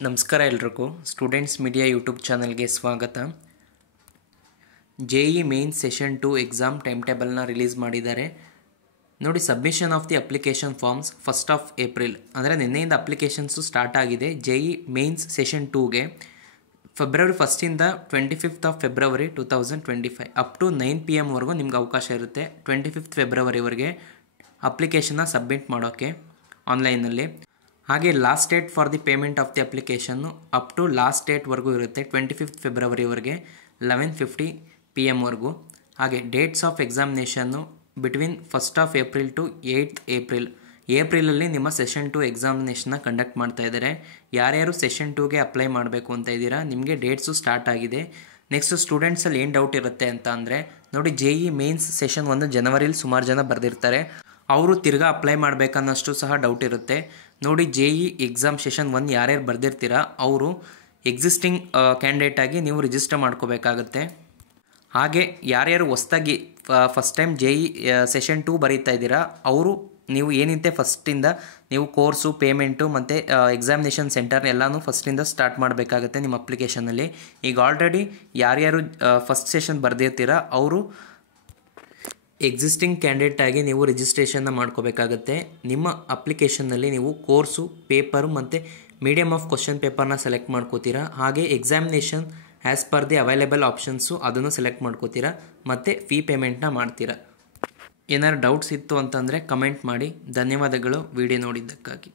ನಮಸ್ಕಾರ ಎಲ್ರಿಗೂ students media YouTube ಚಾನಲ್ಗೆ ಸ್ವಾಗತ. JEE mains session 2 exam time ಟೇಬಲ್ನ ರಿಲೀಸ್ ಮಾಡಿದ್ದಾರೆ ನೋಡಿ. Submission of the application forms 1st April ಅಂದರೆ ನಿನ್ನೆಯಿಂದ ಅಪ್ಲಿಕೇಶನ್ಸು ಸ್ಟಾರ್ಟ್ ಆಗಿದೆ. JEE ಮೇನ್ಸ್ ಸೆಷನ್ 2ಗೆ February 1 25th February 2025 up to 9 PM ವರೆಗೂ ನಿಮ್ಗೆ ಅವಕಾಶ ಇರುತ್ತೆ. 25th ಫೆಬ್ರವರಿವರೆಗೆ ಅಪ್ಲಿಕೇಶನ್ನ ಸಬ್ಮಿಟ್ ಮಾಡೋಕ್ಕೆ ಆನ್ಲೈನಲ್ಲಿ. ಹಾಗೆ last date for the payment of the ಅಪ್ಲಿಕೇಶನ್ನು ಅಪ್ ಟು ಲಾಸ್ಟ್ ಡೇಟ್ವರೆಗೂ ಇರುತ್ತೆ, 25th ಫೆಬ್ರವರಿವರೆಗೆ 11:50 PM ವರೆಗೂ. ಹಾಗೆ ಡೇಟ್ಸ್ ಆಫ್ ಎಕ್ಸಾಮಿನೇಷನ್ನು between 1st April to 8th April. ಏಪ್ರಿಲಲ್ಲಿ ನಿಮ್ಮ ಸೆಷನ್ 2 ಎಕ್ಸಾಮಿನೇಷನ್ನ ಕಂಡಕ್ಟ್ ಮಾಡ್ತಾ ಇದ್ದಾರೆ. ಯಾರ್ಯಾರು ಸೆಷನ್ 2ಗೆ ಅಪ್ಲೈ ಮಾಡಬೇಕು ಅಂತ ಇದ್ದೀರಾ, ನಿಮಗೆ ಡೇಟ್ಸು ಸ್ಟಾರ್ಟ್ ಆಗಿದೆ. ನೆಕ್ಸ್ಟ್ ಸ್ಟೂಡೆಂಟ್ಸಲ್ಲಿ ಏನು ಡೌಟ್ ಇರುತ್ತೆ ಅಂತ ಅಂದರೆ ನೋಡಿ, JEE ಮೇನ್ಸ್ ಸೆಷನ್ 1 ಜನವರಿಲಿ ಸುಮಾರು ಜನ ಬರೆದಿರ್ತಾರೆ, ಅವರು ತಿರ್ಗಾ ಅಪ್ಲೈ ಮಾಡಬೇಕನ್ನೋಷ್ಟು ಸಹ ಡೌಟ್ ಇರುತ್ತೆ. ನೋಡಿ, JEE ಎಕ್ಸಾಮ್ ಸೆಷನ್ 1 ಯಾರ್ಯಾರು ಬರೆದಿರ್ತೀರಾ ಅವರು ಎಕ್ಸಿಸ್ಟಿಂಗ್ ಕ್ಯಾಂಡಿಡೇಟಾಗಿ ನೀವು ರಿಜಿಸ್ಟರ್ ಮಾಡ್ಕೋಬೇಕಾಗತ್ತೆ. ಹಾಗೆ ಯಾರ್ಯಾರು ಹೊಸ್ದಾಗಿ ಫಸ್ಟ್ ಟೈಮ್ JEE ಸೆಷನ್ 2 ಬರೀತಾ ಇದ್ದೀರಾ ಅವರು ನೀವು ಏನಿದೆ ಫಸ್ಟಿಂದ ನೀವು ಕೋರ್ಸು, ಪೇಮೆಂಟು ಮತ್ತು ಎಕ್ಸಾಮಿನೇಷನ್ ಸೆಂಟರ್ ಎಲ್ಲನೂ ಫಸ್ಟಿಂದ ಸ್ಟಾರ್ಟ್ ಮಾಡಬೇಕಾಗತ್ತೆ ನಿಮ್ಮ ಅಪ್ಲಿಕೇಶನಲ್ಲಿ. ಈಗ ಆಲ್ರೆಡಿ ಯಾರ್ಯಾರು ಫಸ್ಟ್ ಸೆಷನ್ ಬರೆದಿರ್ತೀರಾ ಅವರು ಎಕ್ಸಿಸ್ಟಿಂಗ್ ಕ್ಯಾಂಡಿಡೇಟಾಗಿ ನೀವು ರಿಜಿಸ್ಟ್ರೇಷನ್ನ ಮಾಡ್ಕೋಬೇಕಾಗತ್ತೆ. ನಿಮ್ಮ ಅಪ್ಲಿಕೇಶನ್ನಲ್ಲಿ ನೀವು ಕೋರ್ಸು, ಪೇಪರು ಮತ್ತು ಮೀಡಿಯಮ್ ಆಫ್ ಕ್ವಶನ್ ಪೇಪರ್ನ ಸೆಲೆಕ್ಟ್ ಮಾಡ್ಕೋತೀರಾ. ಹಾಗೆ examination as per the available options ಅದನ್ನು ಸೆಲೆಕ್ಟ್ ಮಾಡ್ಕೋತೀರಾ ಮತ್ತು ಫೀ ಪೇಮೆಂಟ್ನ ಮಾಡ್ತೀರಾ. ಏನಾದ್ರು ಡೌಟ್ಸ್ ಇತ್ತು ಅಂತಂದರೆ ಕಮೆಂಟ್ ಮಾಡಿ. ಧನ್ಯವಾದಗಳು ವಿಡಿಯೋ ನೋಡಿದ್ದಕ್ಕಾಗಿ.